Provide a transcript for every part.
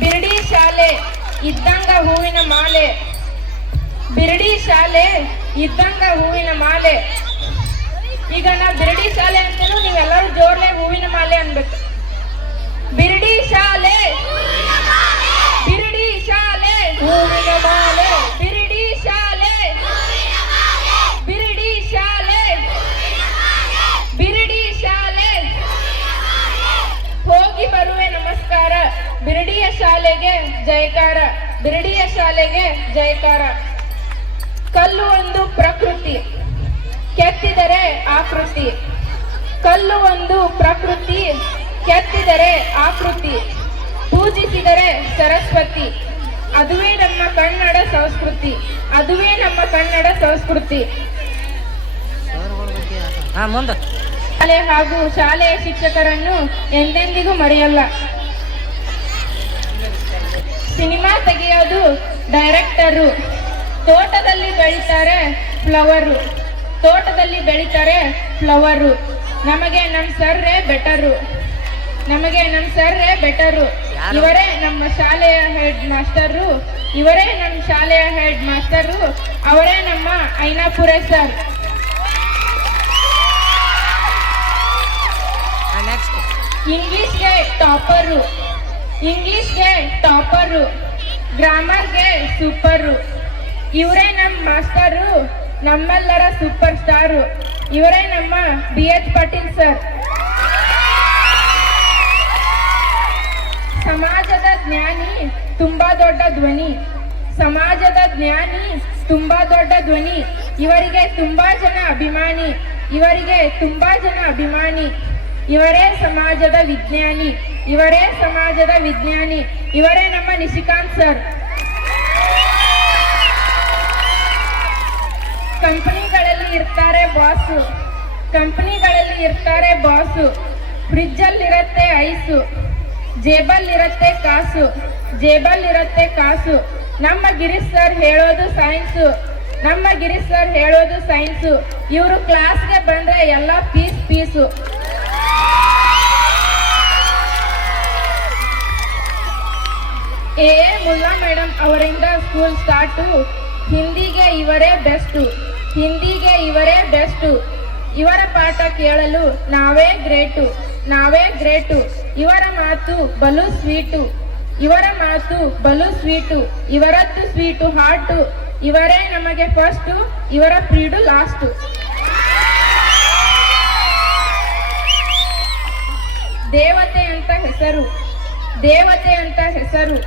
ಬಿರಡಿ ಶಾಲೆ ಇದ್ದಂಗ ಹೂವಿನ ಮಾಲೆ, ಬಿರಡಿ ಶಾಲೆ ಇದ್ದಂಗ ಹೂವಿನ ಮಾಲೆ. ಈಗ ನಾ ಬಿರಡಿ ಶಾಲೆ ಅಂತಲೂ ನೀವೆಲ್ಲರೂ ಜೋರ್ಲೆ ಹೂವಿನ ಮಾಲೆ ಅನ್ಬೇಕು. ಬಿರಡಿ ಶಾಲೆ, ಬಿರಡಿ ಶಾಲೆ ಹೂವಿನ ಮಾಲೆ, ಬಿರಡಿ ಶಾಲೆ, ಬಿರಡಿ ಶಾಲೆ, ಬಿರಡಿ ಶಾಲೆ. ಹೋಗಿ ಬರುವೆ ನಮಸ್ಕಾರ, ಬಿರಡಿಯ ಶಾಲೆಗೆ ಜಯಕಾರ, ಬಿರಡಿಯ ಶಾಲೆಗೆ ಜಯಕಾರ. ಕಲ್ಲು ಒಂದು ಪ್ರಕೃತಿ, ಕೆತ್ತಿದರೆ ಆಕೃತಿ. ಕಲ್ಲು ಒಂದು ಪ್ರಕೃತಿ, ಕೆತ್ತಿದರೆ ಆಕೃತಿ. ಪೂಜಿಸಿದರೆ ಸರಸ್ವತಿ. ಅದುವೇ ನಮ್ಮ ಕನ್ನಡ ಸಂಸ್ಕೃತಿ, ಅದುವೇ ನಮ್ಮ ಕನ್ನಡ ಸಂಸ್ಕೃತಿ. ಶಾಲೆ ಹಾಗೂ ಶಾಲೆಯ ಶಿಕ್ಷಕರನ್ನು ಎಂದೆಂದಿಗೂ ಮರೆಯಲ್ಲ. ಸಿನಿಮಾ ತೆಗೆಯೋದು ಡೈರೆಕ್ಟರು, ತೋಟದಲ್ಲಿ ಬೆಳೀತಾರೆ ಫ್ಲವರು, ತೋಟದಲ್ಲಿ ಬೆಳೀತಾರೆ ಫ್ಲವರು. ನಮಗೆ ನಮ್ಮ ಸರ್ರೇ ಬೆಟರು, ನಮಗೆ ನಮ್ಮ ಸರ್ರೇ ಬೆಟರು. ಇವರೇ ನಮ್ಮ ಶಾಲೆಯ ಹೆಡ್ ಮಾಸ್ಟರು, ಇವರೇ ನಮ್ಮ ಶಾಲೆಯ ಹೆಡ್ ಮಾಸ್ಟರು, ಅವರೇ ನಮ್ಮ ಐನಾಪುರ ಸರ್. ಇಂಗ್ಲಿಷ್ಗೆ ಟಾಪರು, ಇಂಗ್ಲಿಷ್ಗೆ ಟಾಪರು, ಗ್ರಾಮರ್ಗೆ ಸೂಪರು. ಇವರೇ ನಮ್ಮ ಮಾಸ್ಟರು, ನಮ್ಮೆಲ್ಲರ ಸೂಪರ್ ಸ್ಟಾರು. ಇವರೇ ನಮ್ಮ BH ಪಾಟೀಲ್ ಸರ್. ಸಮಾಜದ ಜ್ಞಾನಿ ತುಂಬಾ ದೊಡ್ಡ ಧ್ವನಿ, ಸಮಾಜದ ಜ್ಞಾನಿ ತುಂಬಾ ದೊಡ್ಡ ಧ್ವನಿ. ಇವರಿಗೆ ತುಂಬಾ ಜನ ಅಭಿಮಾನಿ, ಇವರಿಗೆ ತುಂಬಾ ಜನ ಅಭಿಮಾನಿ. ಇವರೇ ಸಮಾಜದ ವಿಜ್ಞಾನಿ, ಇವರೇ ಸಮಾಜದ ವಿಜ್ಞಾನಿ. ಇವರೇ ನಮ್ಮ ನಿಶಿಕಾಂತ್ ಸರ್. ಕಂಪನಿಗಳಲ್ಲಿ ಇರ್ತಾರೆ ಬಾಸು, ಕಂಪನಿಗಳಲ್ಲಿ ಇರ್ತಾರೆ ಬಾಸು. ಫ್ರಿಜ್ಜಲ್ಲಿರತ್ತೆ ಐಸು, ಜೇಬಲ್ಲಿರತ್ತೆ ಕಾಸು, ಜೇಬಲ್ಲಿರತ್ತೆ ಕಾಸು. ನಮ್ಮ ಗಿರೀಶ್ ಸರ್ ಹೇಳೋದು ಸೈನ್ಸು, ನಮ್ಮ ಗಿರೀಶ್ ಸರ್ ಹೇಳೋದು ಸೈನ್ಸು. ಇವರು ಕ್ಲಾಸ್ಗೆ ಬಂದ್ರೆ ಎಲ್ಲ ಪೀಸ್ ಪೀಸು. ಮುಲ್ಲಾ ಮೇಡಮ್ ಅವರಿಂದ ಸ್ಕೂಲ್ ಸ್ಟಾರ್ಟು. ಹಿಂದಿಗೆ ಇವರೇ ಬೆಸ್ಟು, ಹಿಂದಿಗೆ ಇವರೇ ಬೆಸ್ಟು. ಇವರ ಪಾಠ ಕೇಳಲು ನಾವೇ ಗ್ರೇಟು, ನಾವೇ ಗ್ರೇಟು. ಇವರ ಮಾತು ಬಲು ಸ್ವೀಟು, ಇವರ ಮಾತು ಬಲು ಸ್ವೀಟು. ಇವರದ್ದು ಸ್ವೀಟು ಹಾಟು. ಇವರೇ ನಮಗೆ ಫಸ್ಟು, ಇವರ ಪ್ರೀಡು ಲಾಸ್ಟು. ದೇವತೆ ಅಂತ ಹೆಸರು, ದೇವತೆ ಅಂತ ಹೆಸರು.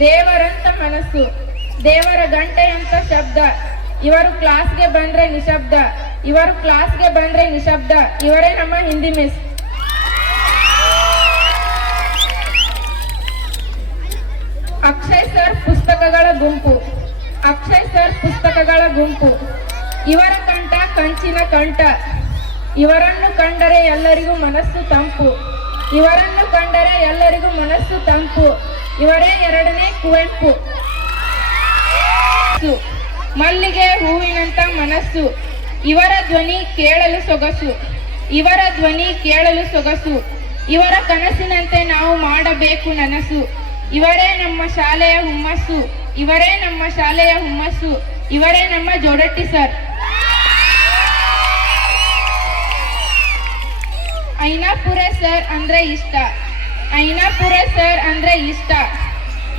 ದೇವರಂತ ಮನಸ್ಸು, ದೇವರ ಗಂಟೆ ಅಂತ ಶಬ್ದ. ಇವರು ಕ್ಲಾಸ್ಗೆ ಬಂದ್ರೆ ನಿಶಬ್ದ, ಇವರು ಕ್ಲಾಸ್ಗೆ ಬಂದ್ರೆ ನಿಶಬ್ದ. ಇವರೇ ನಮ್ಮ ಹಿಂದಿ ಮಿಸ್. ಅಕ್ಷಯ್ ಸರ್ ಪುಸ್ತಕಗಳ ಗುಂಪು, ಅಕ್ಷಯ್ ಸರ್ ಪುಸ್ತಕಗಳ ಗುಂಪು. ಇವರ ಕಂಠ ಕಂಚಿನ ಕಂಠ. ಇವರನ್ನು ಕಂಡರೆ ಎಲ್ಲರಿಗೂ ಮನಸ್ಸು ತಂಪು, ಇವರನ್ನು ಕಂಡರೆ ಎಲ್ಲರಿಗೂ ಮನಸ್ಸು ತಂಪು. ಇವರೇ ಎರಡನೇ ಕುವೆಂಪು. ಮಲ್ಲಿಗೆ ಹೂವಿನಂತ ಮನಸ್ಸು. ಇವರ ಧ್ವನಿ ಕೇಳಲು ಸೊಗಸು, ಇವರ ಧ್ವನಿ ಕೇಳಲು ಸೊಗಸು. ಇವರ ಕನಸಿನಂತೆ ನಾವು ಮಾಡಬೇಕು ನನಸು. ಇವರೇ ನಮ್ಮ ಶಾಲೆಯ ಹುಮ್ಮಸ್ಸು, ಇವರೇ ನಮ್ಮ ಶಾಲೆಯ ಹುಮ್ಮಸ್ಸು. ಇವರೇ ನಮ್ಮ ಜೋಡಟ್ಟಿ ಸರ್. ಐನಾಪುರ ಸರ್ ಅಂದ್ರೆ ಇಷ್ಟ, ಐನಾಪುರ ಸರ್ ಅಂದ್ರೆ ಇಷ್ಟ.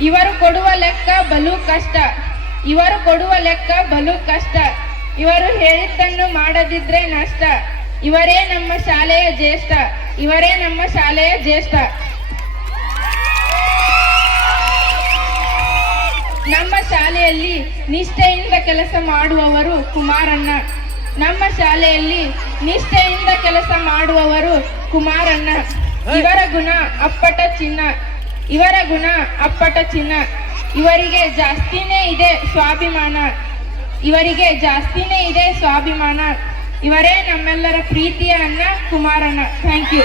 ಇವರು ಕೊಡುವ ಲೆಕ್ಕ ಬಲು ಕಷ್ಟ, ಇವರು ಕೊಡುವ ಲೆಕ್ಕ ಬಲು ಕಷ್ಟ. ಇವರು ಹೇಳಿದ್ದನ್ನು ಮಾಡದಿದ್ರೆ ನಷ್ಟ. ಇವರೇ ನಮ್ಮ ಶಾಲೆಯ ಜ್ಯೇಷ್ಠ, ಇವರೇ ನಮ್ಮ ಶಾಲೆಯ ಜ್ಯೇಷ್ಠ. ನಮ್ಮ ಶಾಲೆಯಲ್ಲಿ ನಿಷ್ಠೆಯಿಂದ ಕೆಲಸ ಮಾಡುವವರು ಕುಮಾರಣ್ಣ, ನಮ್ಮ ಶಾಲೆಯಲ್ಲಿ ನಿಷ್ಠೆಯಿಂದ ಕೆಲಸ ಮಾಡುವವರು ಕುಮಾರಣ್ಣ. ಇವರ ಗುಣ ಅಪ್ಪಟ ಚಿನ್ನ, ಇವರ ಗುಣ ಅಪ್ಪಟ ಚಿನ್ನ. ಇವರಿಗೆ ಜಾಸ್ತಿನೇ ಇದೆ ಸ್ವಾಭಿಮಾನ, ಇವರಿಗೆ ಜಾಸ್ತಿನೇ ಇದೆ ಸ್ವಾಭಿಮಾನ. ಇವರೇ ನಮ್ಮೆಲ್ಲರ ಪ್ರೀತಿಯ ಅಣ್ಣ ಕುಮಾರಣ್ಣ. Thank you.